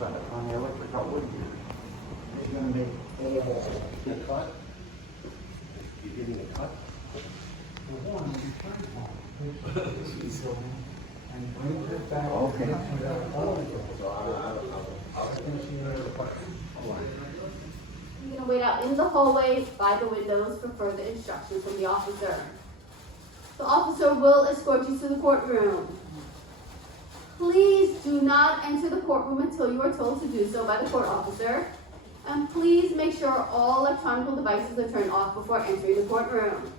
spend it on the electric, how would you? It's gonna be payable. The cut? You getting a cut? For one, you turn it on. And bring it back. Okay. Without all of it. You're gonna wait out in the hallway by the windows for further instructions from the officer. The officer will escort you to the courtroom. Please do not enter the courtroom until you are told to do so by the court officer. And please make sure all electronic devices are turned off before entering the courtroom.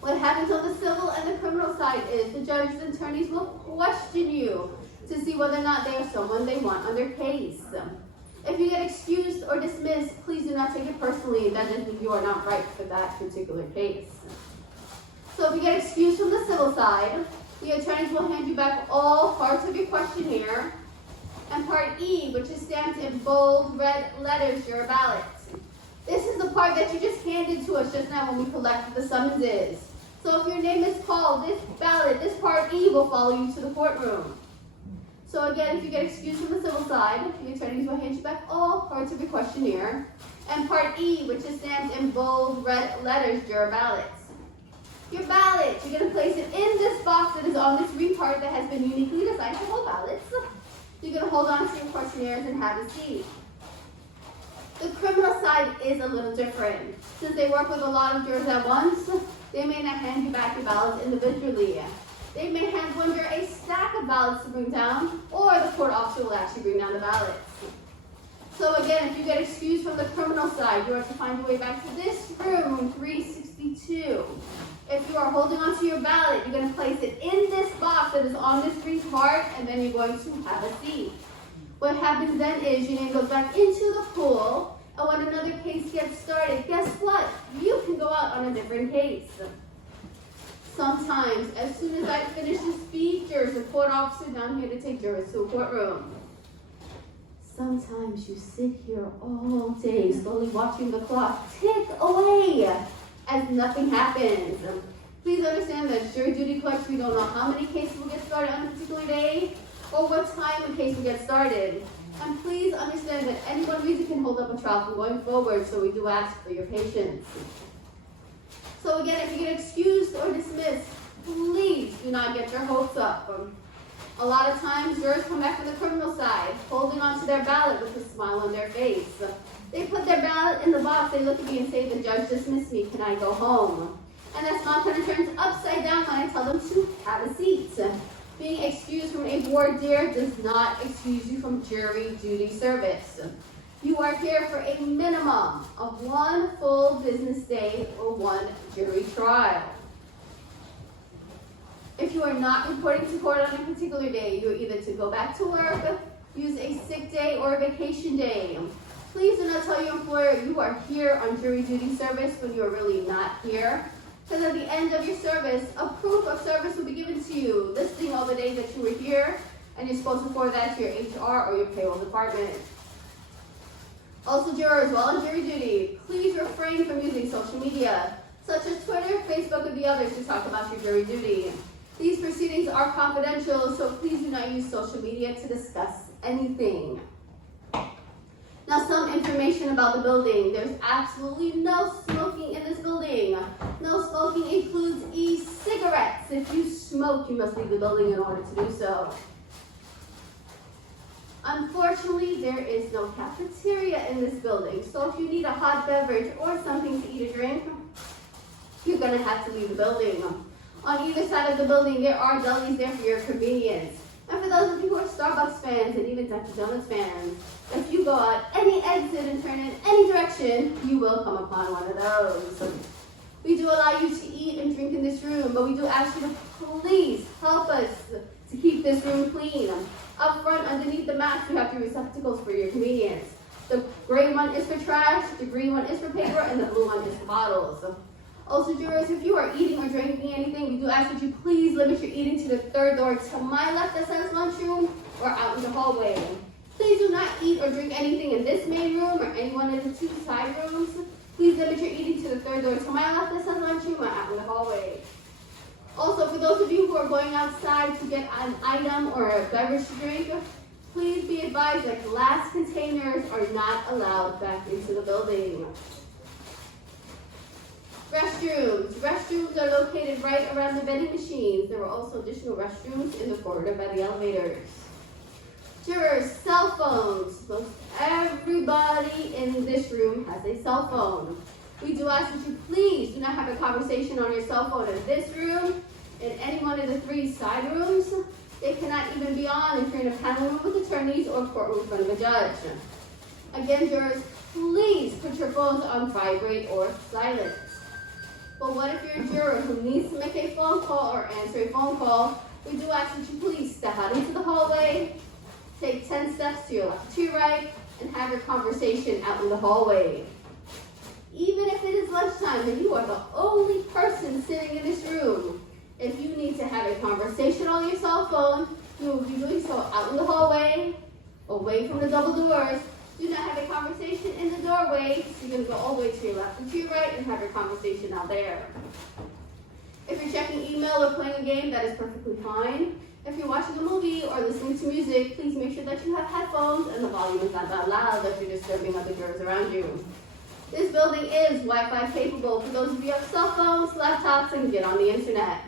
What happens on the civil and the criminal side is the judges and attorneys will question you to see whether or not they are someone they want on their case. If you get excused or dismissed, please do not take it personally. That just means you are not right for that particular case. So if you get excused from the civil side, the attorneys will hand you back all parts of your questionnaire and part E, which is stamped in bold red letters, your ballot. This is the part that you just handed to us just now when we collected the summonses. So if your name is called, this ballot, this part E will follow you to the courtroom. So again, if you get excused from the civil side, the attorneys will hand you back all parts of your questionnaire and part E, which is stamped in bold red letters, your ballot. Your ballot, you're going to place it in this box that is on this green part that has been uniquely designed for all ballots. You're going to hold on to your questionnaires and have a seat. The criminal side is a little different. Since they work with a lot of jurors at once, they may not hand you back your ballots individually. They may hand one juror a stack of ballots to bring down, or the court officer will actually bring down the ballots. So again, if you get excused from the criminal side, you are to find your way back to this room 362. If you are holding onto your ballot, you're going to place it in this box that is on this green card, and then you're going to have a seat. What happens then is your name goes back into the pool, and when another case gets started, guess what? You can go out on a different case. Sometimes, as soon as I finish this speech, there's a court officer down here to take jurors to a courtroom. Sometimes you sit here all day slowly watching the clock tick away as nothing happens. Please understand that jury duty clerks, we don't know how many cases will get started on a particular day or what time a case will get started. And please understand that any one reason can hold up a trial from going forward, so we do ask for your patience. So again, if you get excused or dismissed, please do not get your hopes up. A lot of times, jurors come back from the criminal side, holding onto their ballot with a smile on their face. They put their ballot in the box, they look at me and say, "The judge dismissed me, can I go home?" And that smile kind of turns upside down when I tell them to have a seat. Being excused from a voir dire does not excuse you from jury duty service. You are here for a minimum of 1 full business day or 1 jury trial. If you are not reporting to court on a particular day, you are either to go back to work, use a sick day, or a vacation day. Please do not tell your employer you are here on jury duty service when you are really not here. Because at the end of your service, a proof of service will be given to you, listing all the days that you were here, and you're supposed to forward that to your HR or your payroll department. Also, jurors, while on jury duty, please refrain from using social media, such as Twitter, Facebook, or the others to talk about your jury duty. These proceedings are confidential, so please do not use social media to discuss anything. Now, some information about the building. There's absolutely no smoking in this building. No smoking includes e-cigarettes. If you smoke, you must leave the building in order to do so. Unfortunately, there is no cafeteria in this building, so if you need a hot beverage or something to eat or drink, you're going to have to leave the building. On either side of the building, there are delis there for your convenience. And for those of you who are Starbucks fans and even Dunkin' Donuts fans, if you go out any exit and turn in any direction, you will come upon one of those. We do allow you to eat and drink in this room, but we do ask you to please help us to keep this room clean. Up front, underneath the mats, you have your receptacles for your convenience. The gray one is for trash, the green one is for paper, and the blue one is for bottles. Also, jurors, if you are eating or drinking anything, we do ask that you please limit your eating to the third door to my left that says lunchroom or out in the hallway. Please do not eat or drink anything in this main room or any one of the 2 side rooms. Please limit your eating to the third door to my left that says lunchroom or out in the hallway. Also, for those of you who are going outside to get an item or a beverage to drink, Please be advised that glass containers are not allowed back into the building. Restrooms. Restrooms are located right around the vending machines. There are also additional restrooms in the corridor by the elevators. Jurors, cell phones. Most everybody in this room has a cell phone. We do ask that you please do not have a conversation on your cell phone in this room, in any one of the 3 side rooms. It cannot even be on if you're in a panel room with attorneys or a courtroom in front of a judge. Again, jurors, please put your phones on vibrate or silent. But what if you're a juror who needs to make a phone call or answer a phone call? We do ask that you please step out into the hallway, take 10 steps to your left to your right, and have your conversation out in the hallway. Even if it is lunchtime and you are the only person sitting in this room, if you need to have a conversation on your cell phone, you will be doing so out in the hallway, away from the double doors. Do not have a conversation in the doorway. So you're going to go all the way to your left and to your right and have your conversation out there. If you're checking email or playing a game, that is perfectly fine. If you're watching a movie or listening to music, please make sure that you have headphones and the volume is not that loud that you're disturbing other jurors around you. This building is Wi-Fi capable for those of you who have cell phones, laptops, and get on the internet.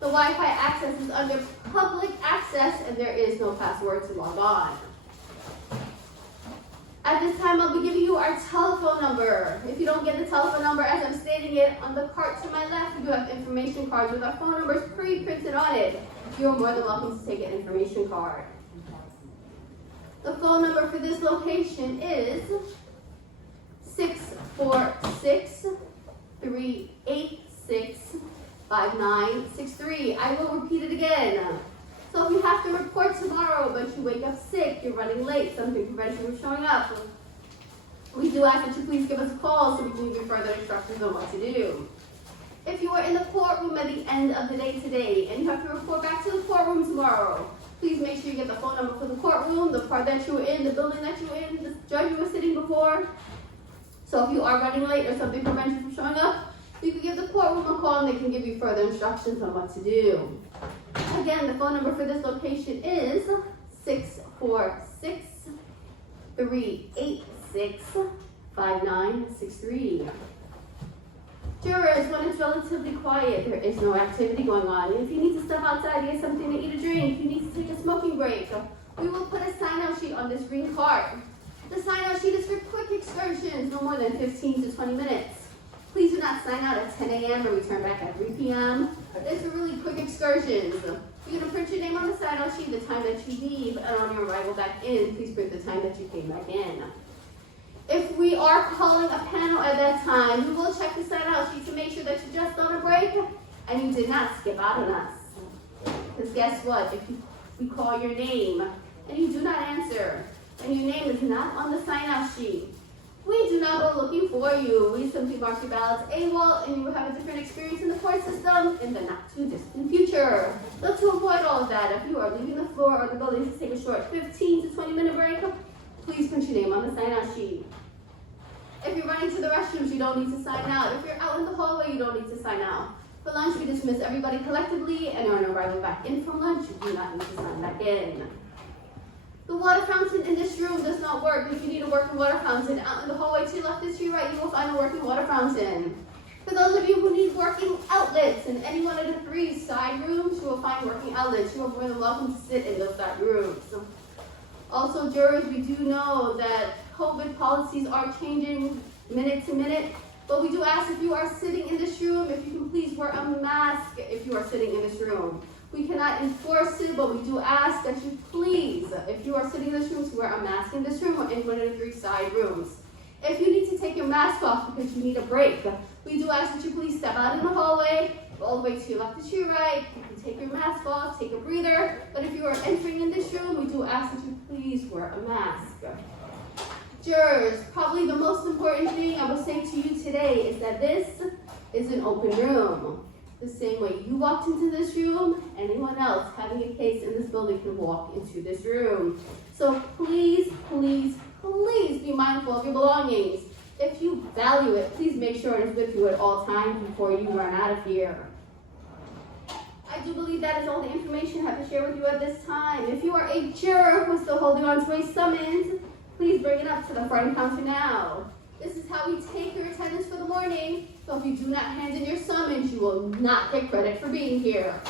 The Wi-Fi access is under public access and there is no password to log on. At this time, I'll be giving you our telephone number. If you don't get the telephone number as I'm stating it, on the cart to my left, we do have information cards with our phone numbers pre-printed on it. You're more than welcome to take an information card. The phone number for this location is 646-386-5963. I will repeat it again. So if you have to report tomorrow, but you wake up sick, you're running late, something prevents you from showing up, we do ask that you please give us a call so we can give you further instructions on what to do. If you are in the courtroom at the end of the day today and you have to report back to the courtroom tomorrow, please make sure you get the phone number for the courtroom, the part that you were in, the building that you were in, the judge you were sitting before. So if you are running late or something prevents you from showing up, you can give the courtroom a call and they can give you further instructions on what to do. Again, the phone number for this location is 646-386-5963. Jurors, when it's relatively quiet, there is no activity going on. If you need to step outside, get something to eat or drink, you need to take a smoking break, we will put a sign-out sheet on this green card. The sign-out sheet is for quick excursions, no more than 15 to 20 minutes. Please do not sign out at 10 a.m. and return back at 3 p.m. These are really quick excursions. You're going to print your name on the sign-out sheet the time that you leave, and on your arrival back in, please print the time that you came back in. If we are calling a panel at that time, we will check the sign-out sheet to make sure that you just on a break and you did not skip out on us. Because guess what? If we call your name and you do not answer, and your name is not on the sign-out sheet, we do not go looking for you. We simply mark your ballots AWOL and you will have a different experience in the court system in the not too distant future. So to avoid all of that, if you are leaving the floor or the building to take a short 15 to 20 minute break, please print your name on the sign-out sheet. If you're running to the restrooms, you don't need to sign out. If you're out in the hallway, you don't need to sign out. For lunch, we dismiss everybody collectively, and on arrival back in from lunch, you do not need to sign back in. The water fountain in this room does not work. If you need a working water fountain, out in the hallway to your left and to your right, you will find a working water fountain. For those of you who need working outlets, in any one of the 3 side rooms, you will find working outlets. You are more than welcome to sit in those side rooms. Also, jurors, we do know that COVID policies are changing minute to minute, but we do ask if you are sitting in this room, if you can please wear a mask if you are sitting in this room. We cannot enforce it, but we do ask that you please, if you are sitting in this room, to wear a mask in this room or in one of the 3 side rooms. If you need to take your mask off because you need a break, we do ask that you please step out in the hallway, go all the way to your left and to your right. You can take your mask off, take a breather, but if you are entering in this room, we do ask that you please wear a mask. Jurors, probably the most important thing I will say to you today is that this is an open room. The same way you walked into this room, anyone else having a case in this building can walk into this room. So please, please, please be mindful of your belongings. If you value it, please make sure it is with you at all times before you run out of here. I do believe that is all the information I have to share with you at this time. If you are a juror who is still holding on to a summons, please bring it up to the front counter now. This is how we take your attendance for the morning, so if you do not hand in your summons, you will not get credit for being here.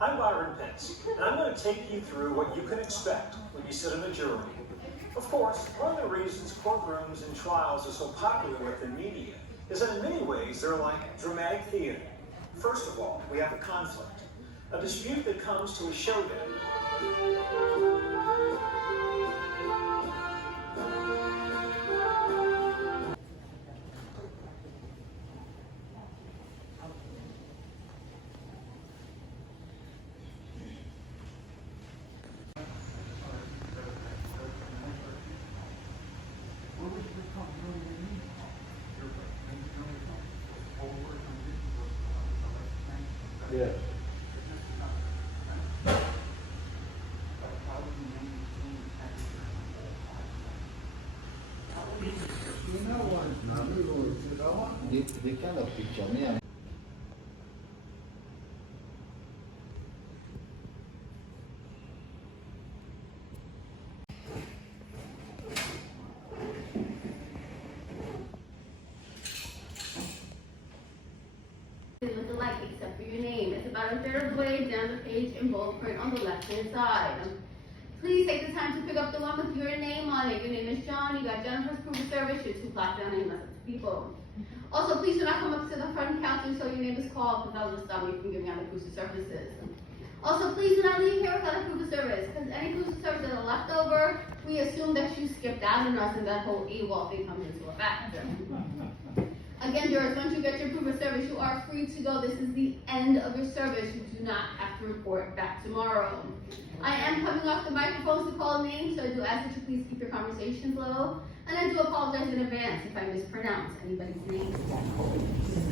I'm Byron Pence, and I'm going to take you through what you can expect when you sit in a jury. Of course, one of the reasons courtrooms and trials are so popular with the media is that in many ways they're like dramatic theater. First of all, we have a conflict, a dispute that comes to a showdown. Yeah. They kind of picture me. With the light, except for your name. It's about a third of the way down the page in bold print on the left-hand side. Please take the time to pick up the one with your name on it. Your name is John. You got Jennifer's proof of service. Your 2 black down names of people. Also, please do not come up to the front counter until your name is called, because that will just stop me from giving out the proofs of services. Also, please do not leave here without a proof of service, because any proofs of service that are left over, we assume that you skipped out on us and that whole AWOL thing comes into effect. Again, jurors, once you get your proof of service, you are free to go. This is the end of your service. You do not have to report back tomorrow. I am coming off the microphones to call names, so I do ask that you please keep your conversations low. And I do apologize in advance if I mispronounce anybody's name.